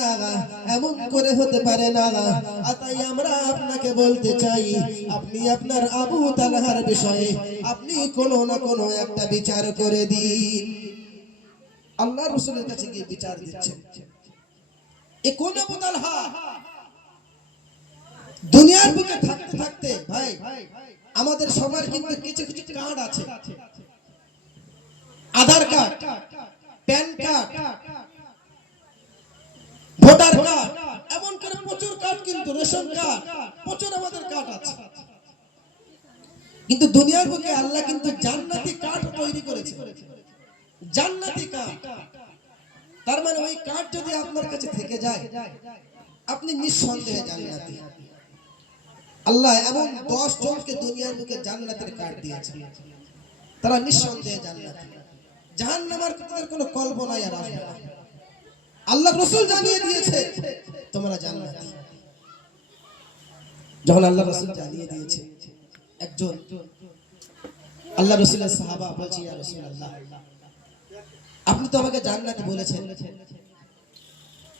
না না, এমন করে হতে পারে না। তাই আমরা আপনাকে বলতে চাই আপনি আপনার আবু তালহার বিষয়ে আপনি কোনো না কোনো একটা বিচার করে দিন। আল্লাহ রাসূলের কাছে গিয়ে বিচার দিচ্ছেন। এ কোন আবু তালহা? দুনিয়ার বুকে থাকতে থাকতে ভাই আমাদের সবার কিন্তু কিছু কিছু কার্ড আছে, Aadhaar card, PAN card, voter card, এমন করে প্রচুর কার্ড, কিন্তু রেশন কার্ড, প্রচুর আমাদের কার্ড আছে। কিন্তু দুনিয়ার বুকে আল্লাহ কিন্তু জান্নাতি কাঠ তৈরি করেছে, জান্নাতি কাঠ। তার মানে ওই কাঠ যদি আপনার কাছে থেকে যায় আপনি নিঃসন্দেহে জান্নাতি। আল্লাহ এমন 10 জনকে দুনিয়ার বুকে জান্নাতের কাঠ দিয়েছে, তারা নিঃসন্দেহে জান্নাতি। জাহান্নামের কোনো কল্পনাই আর আসবে না। আল্লাহ রাসূল জানিয়ে দিয়েছে তোমরা জান্নাতি। যখন আল্লাহ রাসূল জানিয়ে দিয়েছে, একজন আল্লাহ রাসূলের সাহাবা বলছে, ইয়া রাসূলুল্লাহ, আপনি তো আমাকে জান্নাতি বলেছেন,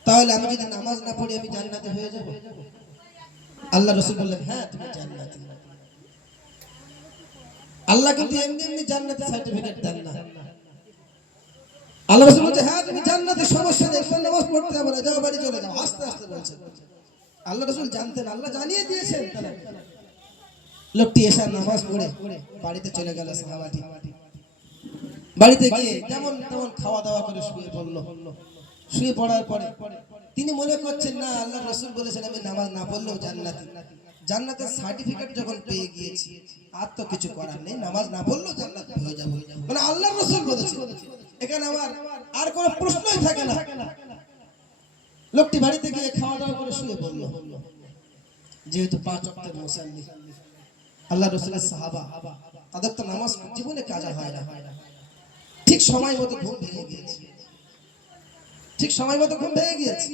তাহলে আমি যদি নামাজ না পড়ি আমি জান্নাতি হয়ে যাব? আল্লাহ রাসূল বললেন, হ্যাঁ তুমি জান্নাতি। আল্লাহ কিন্তু এমনি এমনি জান্নাতি সার্টিফিকেট দেন না। আল্লাহ রাসূল বলছে, হ্যাঁ তুমি জান্নাতি, সমস্যা নেই, নামাজ পড়তে হবে না, যাও বাড়ি চলে যাও। আস্তে আস্তে বলছেন। আল্লাহ রাসূল জানতেন, আল্লাহ জানিয়ে দিয়েছেন। লোকটি এসে নামাজ পড়ে বাড়িতে চলে গেল। সাহাবাটি বাড়িতে গিয়ে যেমন তেমন খাওয়া দাওয়া করে শুয়ে পড়লো। শুয়ে পড়ার পরে তিনি মনে করছেন, না আল্লাহ রাসূল বলেছেন আমি নামাজ না পড়লেও জান্নাতি, জান্নাতের সার্টিফিকেট যখন পেয়ে গিয়েছি আর তো কিছু করার নেই, নামাজ না পড়লেও জান্নাত হয়ে যাবে। মানে আল্লাহ রাসূল বলেছেন, এখানে আমার আর কোনো প্রশ্নই থাকে না। লোকটি বাড়িতে গিয়ে খাওয়া দাওয়া করে শুয়ে পড়লো। যেহেতু 5 ওয়াক্তের মুসাল্লি, আল্লাহ রাসূলের সাহাবা, তাদের তো নামাজ জীবনে কাজা হয় না। ঠিক সময় মতো ঘুম ভেঙে গিয়েছে, ঠিক সময় মতো ঘুম ভেঙে গিয়েছে।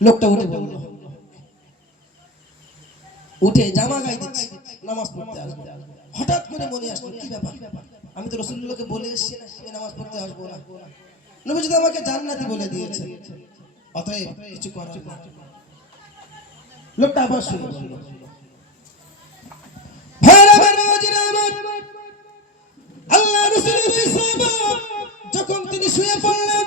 লোকটা উঠে বলল, উঠে জামা গায়ে দিচ্ছে, নামাজ পড়তে আসবো। হঠাৎ করে মনে আসলো, কি ব্যাপার, আমি তো রাসূলুল্লাহকে বলে এসেছি না আমি নামাজ পড়তে আসবো না, নবী যদি আমাকে জান্নাতি বলে দিয়েছে, অতএব কিছু করার না। লোকটা আবার শুয়ে পড়ল। আল্লাহ রাসূলের সাহাবা যখন তিনি শুয়ে পড়লেন,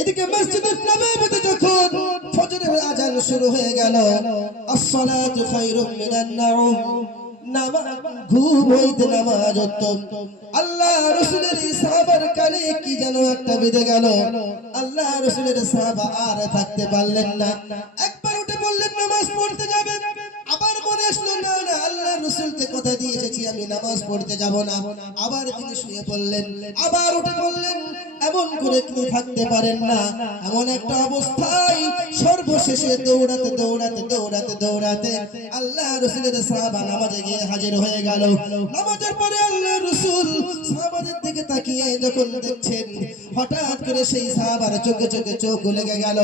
এদিকে মসজিদে নববীতে যখন ফজরের আযান শুরু হয়ে গেল, as-salatu খায়রুম মিনান নাওম, ঘুম হইতে নামাজ উত্তম। আল্লাহ রাসূলের সাহাবার কানে কি যেন একটা বেঁধে গেল। আল্লাহ রাসূলের সাহাবা আর থাকতে পারলেন না, একবার উঠে বললেন নামাজ পড়তে যাবে। আবার মনে আসলো, না না, আল্লাহ রাসূলকে কথা দিয়ে এসেছি আমি নামাজ পড়তে যাব না। আবার তিনি শুয়ে পড়লেন, আবার উঠে বললেন, এমন করে তিনি থাকতে পারেন না। এমন একটা অবস্থায় সর্বশেষে দৌড়াতে দৌড়াতে দৌড়াতে দৌড়াতে আল্লাহ রাসূলের সাহাবা নামাজে গিয়ে হাজির হয়ে গেল। নামাজের পরে আল্লাহ রাসূল সাহাবাদের দিকে তাকিয়ে যখন দেখছেন, হঠাৎ করে সেই সাহাবার চোখে চোখে চোখ লেগে গেল।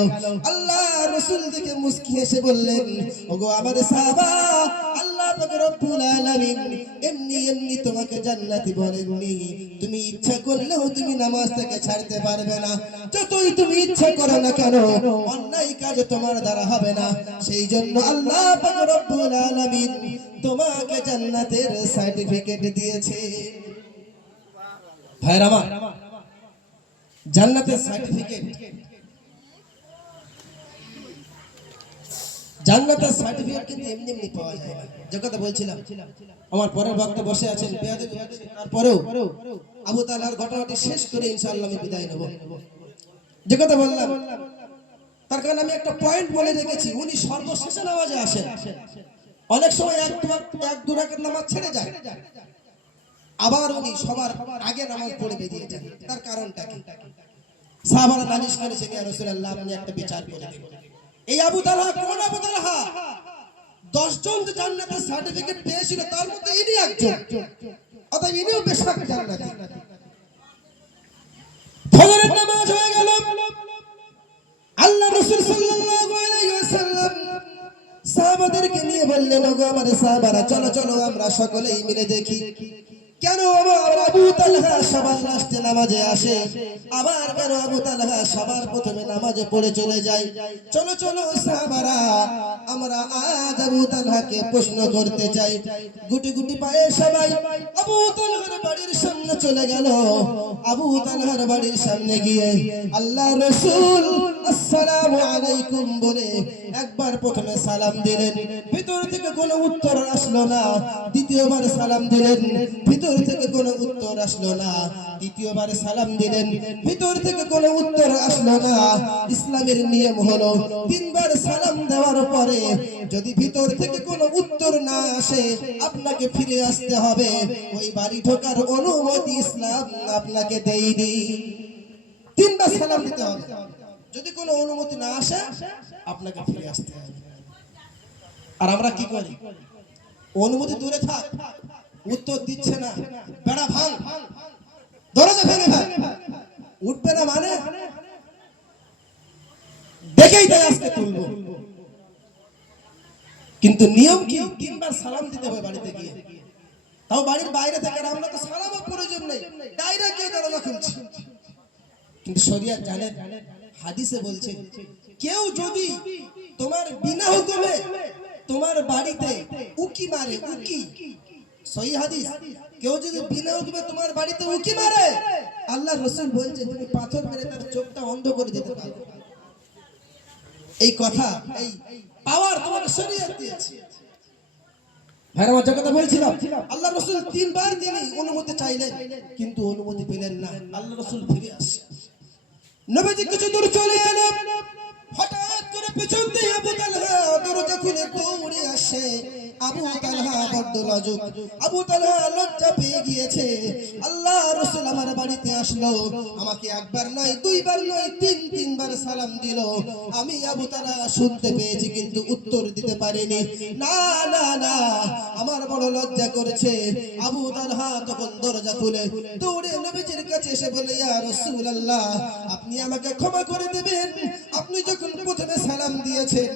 আল্লাহ রাসূল দেখে মুস্কি হেসে বললেন, ওগো আমার সাহাবা, আল্লাহ পাক রব্বুল আলামিন এমনি এমনি তোমাকে জান্নাতি বলেননি। তুমি ইচ্ছা করলেও তুমি নামাজ থেকে ছাড়তে পারবে না। যতই তুমি ইচ্ছা করো না কেন, অন্যায় কাজ তোমার দ্বারা হবে না। সেই জন্য আল্লাহ পাক রব্বুল আলামিন তোমাকে জান্নাতের সার্টিফিকেট দিয়েছে। ভাইরা আমার, জান্নাতের সার্টিফিকেট, জান্নাতের সার্টিফিকেট কিন্তু এমনি এমনি পাওয়া যায় না। যে কথা বলছিলাম, আমার পরের বক্তা বসে আছেন, তারপরেও আবু তালহার ঘটনাটি শেষ করে ইনশাআল্লাহ আমি বিদায় নেব। যে কথা বললাম, তার কারণে আমি একটা পয়েন্ট বলে রেখেছি, উনি সর্বশেষে নামাজে আসেন। অনেক সময় এক দু রাকাত নামাজ ছেড়ে যায়, আবার উনি সবার আগে নামাজ পড়ে বেরিয়ে যান। তার কারণটা কি? সাহাবারা নালিশ করেছেন, ইয়া রাসূলুল্লাহ আপনি একটা বিচার করে দিন। এই আবু তালহা কোন আবু তালহা? 10 জন যে জান্নাতের সার্টিফিকেট পেয়েছিল তার মধ্যে ইনি একজন, অতএব ইনিও বেশক জান্নাতি। ফজরের নামাজ হয়ে গেল, আল্লাহ রাসূল সাল্লাল্লাহু আলাইহি ওয়াসাল্লাম সাহাবাদেরকে নিয়ে বললেন, ওগো আমার সাহাবারা, চলো চলো আমরা সকলেই মিলে দেখি কেন আমার আবু তালহা সবার লাস্টে নামাজে আসে, আবার কেন আবু তালহা সবার প্রথমে নামাজে পড়ে চলে যায়। চলো চলো সাহাবারা, আমরা আজ আবু তালহাকে প্রশ্ন করতে চাই। গুটি গুটি পায়ে সবাই আবু তালহার বাড়ির সামনে চলে গেল। আবু তালহার বাড়ির সামনে গিয়ে আল্লাহ রাসূল আসসালামু আলাইকুম বলে একবার প্রথমে সালাম দিলেন, ভিতর থেকে কোনো উত্তর আসলো না। দ্বিতীয়বার সালাম দিলেন, ভিতর ভিতর থেকে কোনো উত্তর আসলো না। দ্বিতীয়বার সালাম দিলেন, ভিতর থেকে কোনো উত্তর আসলো না। ইসলামের নিয়ম হলো তিনবার সালাম দেওয়ার পরে যদি ভিতর থেকে কোনো উত্তর না আসে আপনাকে ফিরে আসতে হবে। ওই বাড়ি ঢোকার অনুমতি ইসলাম আপনাকে দেয়নি। তিনবার সালাম দিতে হবে, যদি কোনো অনুমতি না আসে আপনাকে ফিরে আসতে হবে। আর আমরা কি করি? অনুমতি দূরে থাক, উত্তর দিচ্ছে না, বেড়া ভাঙ, দরজা ভেঙে ভাঙ, উঠবে না মানে দেখেই তাই আজকে তুলবো। কিন্তু নিয়ম কি? তিনবার সালাম দিতে হবে বাড়িতে গিয়ে, তাও বাড়ির বাইরে থেকে। আমরা তো সালামও প্রয়োজন নেই, ডাইরেক্ট গিয়ে দরজা খুলছি। কিন্তু শরিয়ত জানে, হাদিসে বলছে কেউ যদি তোমার বিনা হুকুমে তোমার বাড়িতে উকি মারে, উকি, সহি হাদিস, কেউ যদি বিনা হুকুমে তোমার বাড়িতে উকি মারে, আল্লাহর রাসূল বলছে তুমি পাথর মেরে তার চোখটা অন্ধ করে দিতে পারবে। এই কথা, এই পাওয়ার তোমাকে শরীয়ত দিয়েছে। ভাইরা আমার যে কথা বলছিলাম, আল্লাহর রাসূল তিনবার তিনি অনুমতি চাইলেন কিন্তু অনুমতি পেলেন না। আল্লাহর রাসূল ফিরে আসে, নবীজি কিছু দূর চলে এলেন, হঠাৎ করে পেছন দিয়ে আবু তালহা দরজা খুলে দৌড়ে আসে। আবু তালহা বড্ড লাজুক, আবু তালহা লজ্জা পেয়ে গিয়েছে। আল্লাহ রাসূল আমার বাড়িতে আসলো, আমাকে একবার নয়, দুইবার নয়, তিনবার সালাম দিল। আমি আবু তালহা শুনতে পেয়েছি কিন্তু উত্তর দিতে পারিনি। না না না, আমার বড় লজ্জা করেছে। আবু তালহা তখন দরজা খুলে দৌড়ে নবীজির কাছে এসে বলে, ইয়া রাসূলুল্লাহ, আপনি আমাকে ক্ষমা করে দেবেন। আপনি যখন প্রথমে সালাম দিয়েছেন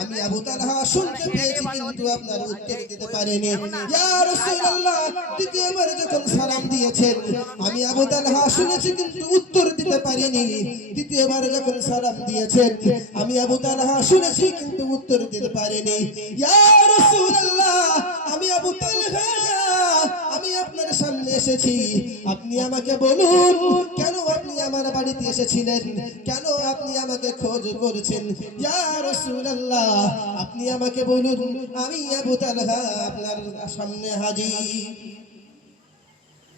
আমি আবু তালহা শুনতে পেয়েছি কিন্তু আপনার উত্তর দিতে পারিনি। ইয়া রাসূলুল্লাহ, দ্বিতীয়বার যখন সালাম দিয়েছেন আমি আবু তালহা শুনেছি কিন্তু উত্তর দিতে পারিনি। তৃতীয়বার যখন সালাম দিয়েছেন আমি আবু তালহা শুনেছি কিন্তু উত্তর দিতে পারিনি। ইয়া রাসূলুল্লাহ, আমি আবু তালহা, আমি আপনার সামনে এসেছি, আপনি আমাকে বলুন কেন আপনি আমার বাড়িতে এসেছিলেন, কেন আপনি আমাকে খোঁজ করেছেন। ইয়া রাসূলুল্লাহ, আপনি আমাকে বলুন, আমি আবু তালহা আপনার সামনে হাজির।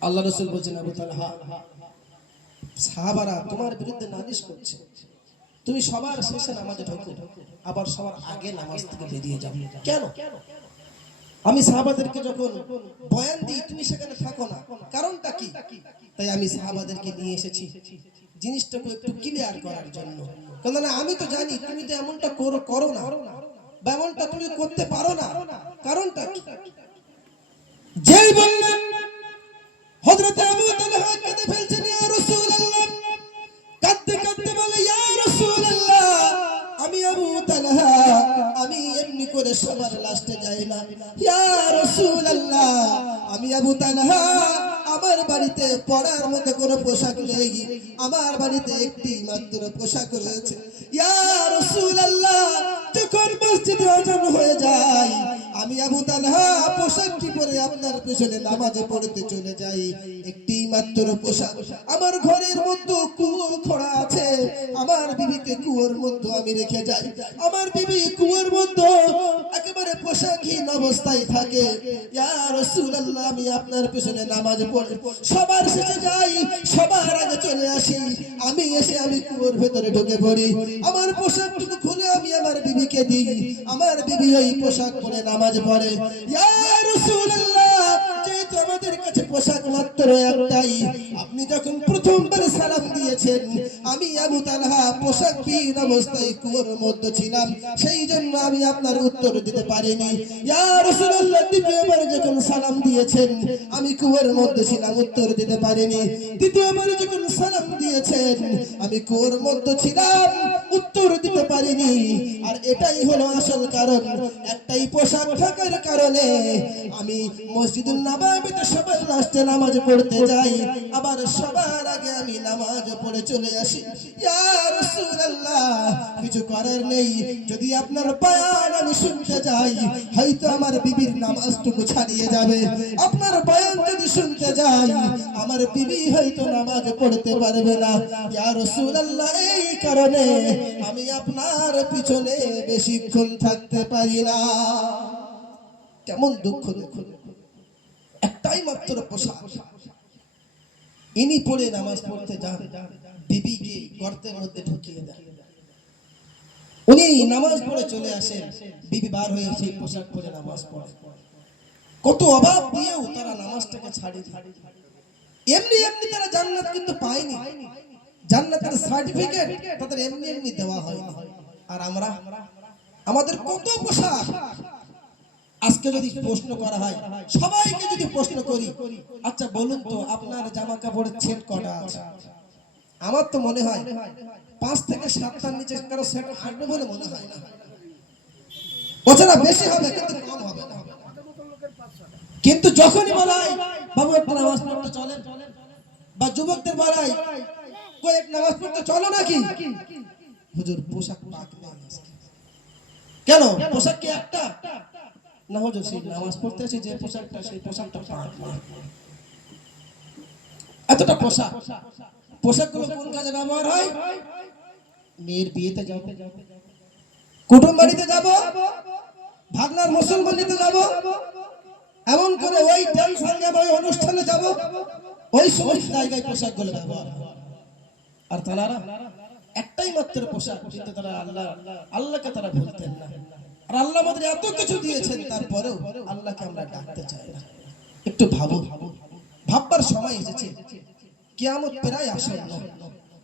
আল্লাহ রাসূল বলেন, আবু তালহা, সাহাবারা তোমার বিরুদ্ধে নালিশ করছে, তুমি সবার শেষে নামাজে ঢোকো, আবার সবার আগে নামাজ থেকে বেরিয়ে যাও, কেন? আমি সাহাবাদেরকে যখন বয়ান দিই তুমি সেখানে থাকো না, কারণটা কি? তাই আমি সাহাবাদেরকে নিয়ে এসেছি জিনিসটাকে একটু ক্লিয়ার করার জন্য। কেননা আমি তো জানি তুমি তো এমনটা করো না, বা এমনটা তুমি করতে পারো না। কারণটা কি? যেই বললেন হযরত আবু তালহা কেঁদে ফেলছেন, ইয়া রাসূলুল্লাহ, কাঁদতে কাঁদতে বলে, ইয়া রাসূলুল্লাহ, আমি আবু তালহা, আমি এমনি করে সবার লাস্টে যাই না। ইয়া রাসূলুল্লাহ, আমি আবু তালহা, আমার বাড়িতে পরার মতো কোনো পোশাক নেই, আমার বাড়িতে একটি মাত্র পোশাক রয়েছে। ইয়া রাসূলুল্লাহ, যখন মসজিদে আযান হয়ে যায় আমি আবু তালহা পোশাকটি পরে আপনার পেছনে নামাজে পড়তে চলে যাই, একটি মাত্র পোশাক। আমার ঘরের মধ্যে কুয়ো খোঁড়া আছে, আমার বিবিকে কুয়োর মধ্যে আমি রেখে যাই, আমার বিবি কুয়োর মধ্যে একেবারে পোশাকহীন অবস্থায় থাকে। ইয়া রাসূলুল্লাহ, আমি আপনার পেছনে নামাজ পড়ে সবার শেষে যাই, সবার আগে চলে আসি, আমি এসে আমি কুয়োর ভেতরে ঢুকে পড়ি, আমার পোশাকটুকু খুলে আমি আমার বিবিকে দিই, আমার বিবি ওই পোশাক পরে নামাজ পড়ে। ইয়া রাসূলুল্লাহ, যেহেতু আমাদের কাছে পোশাক মাত্র একটাই, আপনি যখন প্রথমবার সালাম দিয়েছেন আমি আবু তালহা পোশাকহীন অবস্থায় কুয়োর মধ্যে ছিলাম, সেই জন্য আমি আপনার উত্তর দিতে পারিনি। ইয়া রাসূলুল্লাহ, দ্বিতীয়বার যখন সালাম দিয়েছেন আমি কুয়োর মধ্যে ছিলাম, উত্তর দিতে পারিনি। তৃতীয়বার যখন সালাম দিয়েছেন আমি কুয়োর মধ্যে ছিলাম, উত্তর দিতে পারিনি। আর এটাই হলো আসল কারণ, একটাই পোশাক থাকার কারণে আমি মসজিদুন নববীতে সবার লাস্টে নামাজ পড়তে যাই, আবার সবার আগে আমি নামাজ পড়ে চলে আসি। ইয়া রাসূলুল্লাহ, কিছু করার নেই, যদি আপনার বয়ান আমি শুনতে যাই হয়তো আমার বিবির নামাজটুকু ছাড়িয়ে যাবে, আপনার বয়ান যদি শুনতে যাই আমার বিবি হয়তো নামাজ পড়তে পারবে না। ইয়া রাসূলুল্লাহ, এই কারণে আমি আপনার পিছনে বেশিক্ষণ থাকতে পারি না। কেমন দুঃখ, দেখুন, একটাই একটাই মাত্র পোশাক। ইনি পড়ে নামাজ পড়তে যান, বিবিকে গর্তের মধ্যে ঢুকিয়ে দেন। উনি নামাজ পড়ে চলে আসেন, বিবি বার হয়ে সেই পোশাক পরে নামাজ পড়ে। কত অভাব দিয়েও তারা নামাজটাকে ছাড়ি। এমনি এমনি তারা জান্নাত কিন্তু পায়নি, জান্নাতের সার্টিফিকেট তাদের এমনি এমনি দেওয়া হয়নি। আর আমরা, আমাদের কত পোশাক। আজকে যদি প্রশ্ন করা হয়, সবাইকে যদি প্রশ্ন করি, আচ্ছা বলুন তো আপনার জামা কাপড়ের সেট কটা আছে? আমার তো মনে হয় 5 থেকে 7টার নিচে কারো সেট আসবে বলে মনে হয় না। ওছাড়া বেশি হবে কিন্তু কম হবে না। কিন্তু যখনই বলা হয় বাবু একটু নামাজ পড়তে চলেন, বা যুবকদের বলা হয় কই এক নামাজ পড়তে চলো নাকি, হুজুর পোশাক পাক নেই। কেন? পোশাক কি একটা না হুজুর, সেই নামাজ পড়তে এসে যে পোশাকটা, সেই পোশাকটা পাক নেই। এতটা পোশাক, পোশাকগুলো কোন কাজে ব্যবহার হয়? মেয়ের বিয়েতে যাব, কুটুম বাড়িতে যাব, ভাগনার মুসলমান বাড়িতে যাব, এমন করে ওই টেনশন যাব, ওই অনুষ্ঠানে যাব, ওই সমস্ত জায়গায় পোশাকগুলো ব্যবহার হয়। আর তারা একটাই মাত্র পোশাক, কিন্তু তারা আল্লাহকে তারা ভুলতেন না। আর আল্লাহ আমাদের এত কিছু দিয়েছেন, তারপরেও আল্লাহকে আমরা ডাকতে চাই না। একটু ভাবো, ভাববার সময় এসেছে, কিয়ামত প্রায় আসন্ন।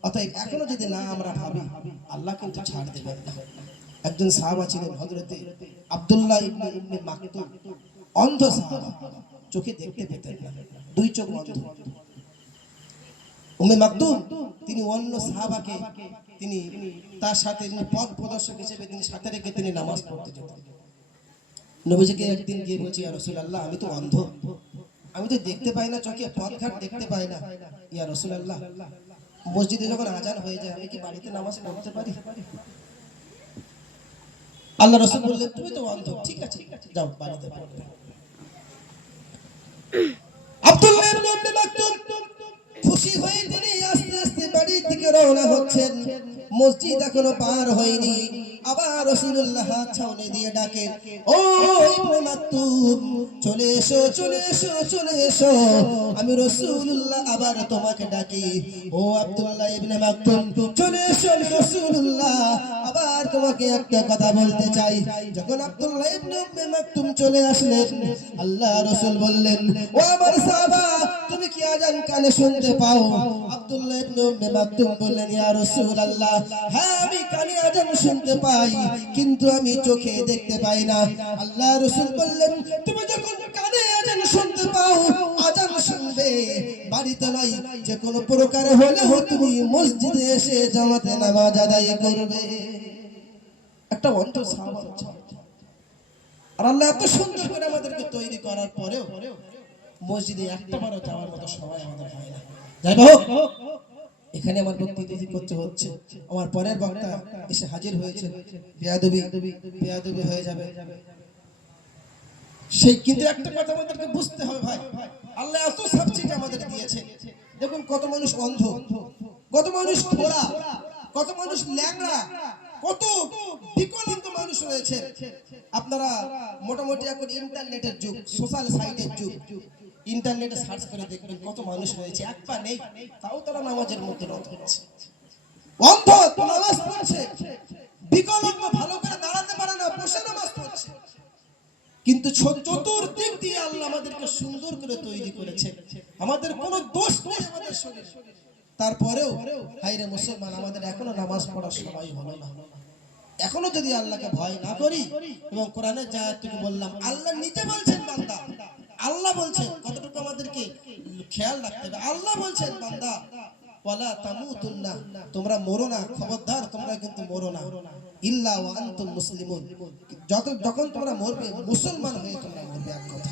অতএব এখনো যদি না আমরা ভাবি, আল্লাহ কিন্তু ছাড় দেবেন না। একজন সাহাবা ছিলেন হযরতে আব্দুল্লাহ ইবনে মাকতুম, অন্ধ সাহাবা, চোখে দেখতে পেতেন না, 2 চোখ অন্ধ। উম্মে মাকতুম তিনি অন্য সাহাবাকে তিনি তার সাথে পথ প্রদর্শক হিসেবে তিনি সাথে রেখে তিনি নামাজ পড়তে যেতেন। নবীজিকে একদিন গিয়ে বলছি, ইয়া রাসূলুল্লাহ আমি তো অন্ধ, আমি তো দেখতে পাই না, চোখে পথঘাট দেখতে পাই না। ইয়া রাসূলুল্লাহ মসজিদে যখন আজান হয়ে যায় আমি কি বাড়িতে নামাজ পড়তে পারি? আল্লাহ রাসূল বললেন তুমি তো অন্ধ, ঠিক আছে যাও বাড়িতে পড়বে। আব্দুল্লাহ ইবনে মাকতুম খুশি হয়ে তিনি আস্তে আস্তে বাড়ির দিকে রওনা হচ্ছেন। মসজিদ এখনো পার হয়নি, আবার রাসূলুল্লাহ ছাউনি দিয়ে ডাকে, ও ইবনে মাকতুম চলে এসো, চলে এসো, চলে এসো, আমি রাসূলুল্লাহ আবার তোমাকে ডাকি। ও আব্দুল্লাহ ইবনে মাকতুম চলে এসো, আমি রাসূলুল্লাহ আবার তোমাকে একটা কথা বলতে চাই। যখন আব্দুল্লাহ ইবনে মাকতুম চলে আসলেন, আল্লাহ রাসূল বললেন, ও আমার সাহাবা তুমি কি আজান কানে শুনতে পাও? আব্দুল্লাহ ইবনে মাকতুম বললেন, ইয়া রাসূলুল্লাহ হ্যাঁ আমি কানে আজান শুনতে পাই, কিন্তু আমি চোখে দেখতে পাই না। আল্লাহ রাসূল বললেন, তুমি যখন কানে আজান শুনতে পাও, আজান শুনবে, বাড়িতে নয়, যে কোনো প্রকারে হলেও তুমি মসজিদে এসে জামাতে নামাজ আদায় করবে। একটা অন্ধ সাহাবা, আর আল্লাহ এত সুন্দর করে আমাদেরকে তৈরি করার পরেও মসজিদে একটাবারও যাওয়ার মতো সময় আমাদের হয় না। যাই হোক, এখানে আমার বক্তব্য করতে হচ্ছে, আমার পরের বক্তা এসে হাজির হয়েছে, বেয়াদবি হয়ে যাবে সেই। কিন্তু একটা কথা আমাদেরকে বুঝতে হবে ভাই, আল্লাহ এত সাবসিডি আমাদের দিয়েছে। দেখুন কত মানুষ অন্ধ, কত মানুষ খোড়া, কত মানুষ ল্যাংড়া, কত বিকলাঙ্গ মানুষ রয়েছে। আপনারা মোটামুটি এখন ইন্টারনেটের যুগ, সোশ্যাল সাইটের যুগ, ইন্টারনেটে সার্চ করে দেখবেন কত মানুষ রয়েছে এক পা নেই, তাও তারা নামাজের মধ্যে রত হচ্ছে। অন্ধ নামাজ পড়ছে, বিকলাঙ্গ ভালো করে দাঁড়াতে পারে না, বসে নামাজ পড়ছে। কিন্তু চতুর্দিক দিয়ে আল্লাহ আমাদেরকে সুন্দর করে তৈরি করেছে, আমাদের কোনো দোষ নেই আমাদের শরীরে। তারপরেও হায়রে মুসলমান, আমাদের এখনো নামাজ পড়ার সময় হলো না। এখনো যদি আল্লাহকে ভয় না করি, এবং কোরআনের যে আয়াতটুকু বললাম, আল্লাহ নিজে বলছেন বান্দা, আল্লাহ বলছেন, কতটুকু আমাদেরকে খেয়াল রাখতে হবে। আল্লাহ বলছেন বান্দা ওয়ালা তামুতুন্না, তোমরা মরো না, খবরদার তোমরা কিন্তু মরো না, ইল্লা ওয়া আনতুম মুসলিমুন, যখন তোমরা মরবে মুসলমান হয়ে তোমরা মরবে। এক কথা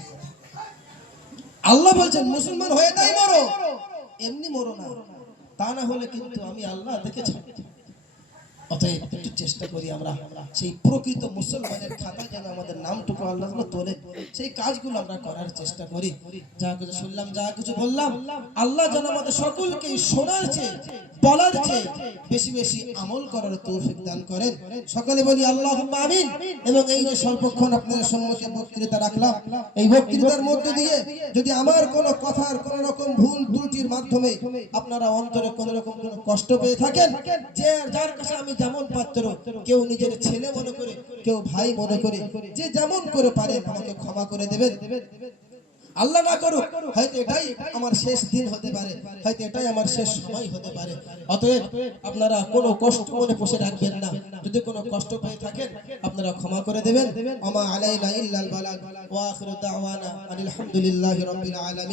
আল্লাহ বলছেন, মুসলমান হয়ে তাই মরো, এমনি মরো না, তা না হলে কিন্তু আমি আল্লাহ দেখে ছাড়ব। অতএব একটু চেষ্টা করি আমরা সেই প্রকৃত মুসলমানের খাতায় যেন আমাদের নামটুকু আল্লাহ তোলে, সেই কাজগুলো আমরা করার চেষ্টা করি। যা কিছু শুনলাম, যা কিছু বললাম, আল্লাহ যেন আমাদের সকলকে শোনার চেয়ে, বলার চেয়ে বেশি বেশি আমল করার তৌফিক দান করেন। সকলে বলি আল্লাহুম্মা আমিন। এবং এই যে সর্বক্ষণ আপনাদের সম্মুখে বক্তৃতা রাখলাম, এই বক্তৃতার মধ্য দিয়ে যদি আমার কোনো কথার কোনো রকম ভুল ত্রুটির মাধ্যমে আপনারা অন্তরে কোনো রকম কোনো কষ্ট পেয়ে থাকেন, যে যার কাছে আমি যেমন পাত্র, কেউ নিজের ছেলে মনে করে, কেউ ভাই মনে করে, যে যেমন করে পারেন আমাকে ক্ষমা করে দেবেন। আল্লাহ না করুক, হয়তো এটাই আমার শেষ দিন হতে পারে, হয়তো এটাই আমার শেষ সময় হতে পারে। অতএব আপনারা কোনো কষ্ট মনে বসে রাখবেন না। যদি কোনো কষ্ট পেয়ে থাকেন আপনারা ক্ষমা করে দেবেন। আমা আলাইনা ইল্লাল বালাগ ওয়া আখিরু দাওয়ানা আলহামদুলিল্লাহি রাব্বিল আলামিন।